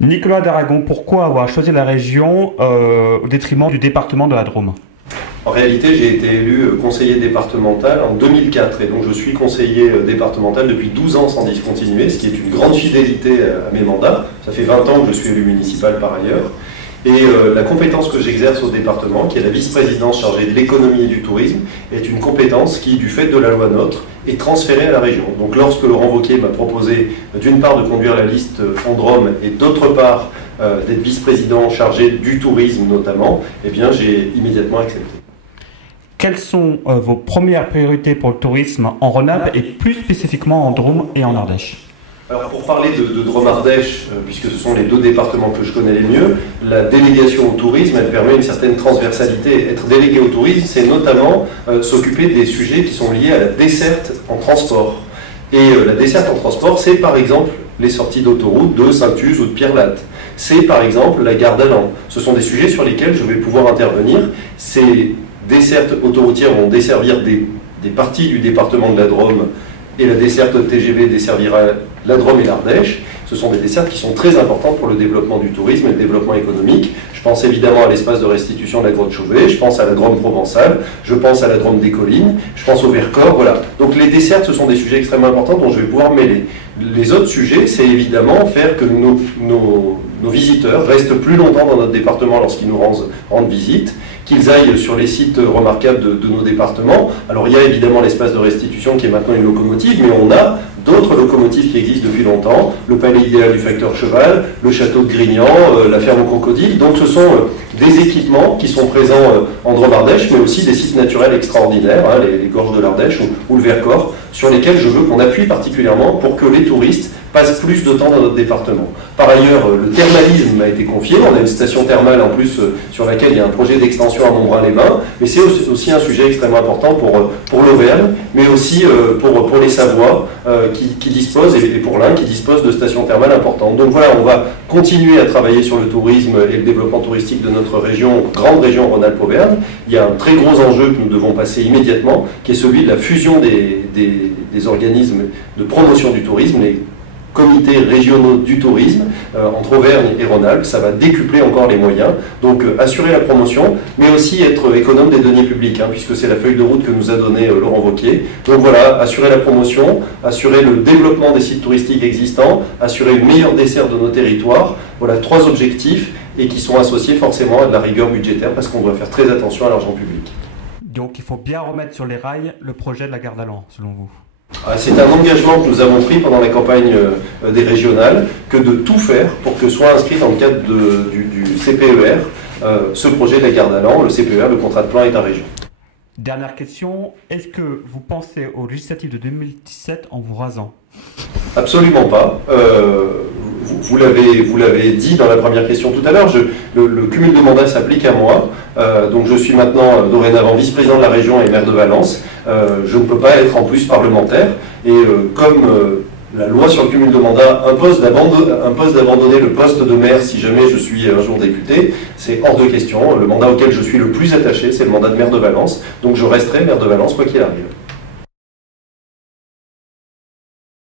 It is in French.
Nicolas d'Aragon, pourquoi avoir choisi la région au détriment du département de la Drôme? En réalité, j'ai été élu conseiller départemental en 2004 et donc je suis conseiller départemental depuis 12 ans sans discontinuer, ce qui est une grande fidélité à mes mandats. Ça fait 20 ans que je suis élu municipal par ailleurs. Et la compétence que j'exerce au département, qui est la vice-présidence chargée de l'économie et du tourisme, est une compétence qui, du fait de la loi NOTRe, est transférée à la région. Donc lorsque Laurent Wauquiez m'a proposé d'une part de conduire la liste en Drôme et d'autre part d'être vice-président chargé du tourisme notamment, eh bien j'ai immédiatement accepté. Quelles sont vos premières priorités pour le tourisme en Rhône-Alpes et plus spécifiquement en Drôme et en Ardèche? Alors pour parler de Drôme-Ardèche, puisque ce sont les deux départements que je connais les mieux, la délégation au tourisme, elle permet une certaine transversalité. Être délégué au tourisme, c'est notamment s'occuper des sujets qui sont liés à la desserte en transport. Et la desserte en transport, c'est par exemple les sorties d'autoroute de Saint-Uz ou de Pierrelatte. C'est par exemple la gare d'Allan. Ce sont des sujets sur lesquels je vais pouvoir intervenir. Ces dessertes autoroutières vont desservir des parties du département de la Drôme et la desserte TGV desservira la Drôme et l'Ardèche. Ce sont des dessertes qui sont très importantes pour le développement du tourisme et le développement économique. Je pense évidemment à l'espace de restitution de la Grotte Chauvet, je pense à la Drôme provençale, je pense à la Drôme des collines, je pense au Vercors, voilà. Donc les dessertes, ce sont des sujets extrêmement importants dont je vais pouvoir mêler. Les autres sujets, c'est évidemment faire que nos visiteurs restent plus longtemps dans notre département lorsqu'ils nous rendent visite, qu'ils aillent sur les sites remarquables de nos départements. Alors il y a évidemment l'espace de restitution qui est maintenant une locomotive, mais on a d'autres locomotives qui existent depuis longtemps, le palais idéal du facteur cheval, le château de Grignan, la ferme aux crocodiles. Donc ce sont des équipements qui sont présents en Drôme-Ardèche, mais aussi des sites naturels extraordinaires, hein, les gorges de l'Ardèche ou le Vercors, sur lesquels je veux qu'on appuie particulièrement pour que les touristes passent plus de temps dans notre département. Par ailleurs, le thermalisme m'a été confié. On a une station thermale en plus sur laquelle il y a un projet d'extension à Montbrun-les-Bains, mais c'est aussi un sujet extrêmement important pour l'Auvergne, mais aussi pour les Savoies qui disposent, et pour l'Ain qui dispose de stations thermales importantes. Donc voilà, on va continuer à travailler sur le tourisme et le développement touristique de notre région, grande région Rhône-Alpes-Auvergne. Il y a un très gros enjeu que nous devons passer immédiatement, qui est celui de la fusion des organismes de promotion du tourisme, les comités régionaux du tourisme entre Auvergne et Rhône-Alpes. Ça va décupler encore les moyens. Donc assurer la promotion, mais aussi être économe des deniers publics, hein, puisque c'est la feuille de route que nous a donnée Laurent Wauquiez. Donc voilà, assurer la promotion, assurer le développement des sites touristiques existants, assurer une meilleure desserte de nos territoires. Voilà 3 objectifs et qui sont associés forcément à de la rigueur budgétaire parce qu'on doit faire très attention à l'argent public. Donc il faut bien remettre sur les rails le projet de la gare d'Allan, selon vous? C'est un engagement que nous avons pris pendant la campagne des régionales, que de tout faire pour que soit inscrit dans le cadre du CPER ce projet de la gare d'Allan, le CPER, le contrat de plan État-région. Dernière question, est-ce que vous pensez aux législatives de 2017 en vous rasant? Absolument pas. Vous l'avez dit dans la première question tout à l'heure, le cumul de mandats s'applique à moi. Donc je suis maintenant dorénavant vice-président de la région et maire de Valence. Je ne peux pas être en plus parlementaire. Et comme la loi sur le cumul de mandats impose d'abandonner le poste de maire si jamais je suis un jour député, c'est hors de question. Le mandat auquel je suis le plus attaché, c'est le mandat de maire de Valence. Donc je resterai maire de Valence quoi qu'il arrive.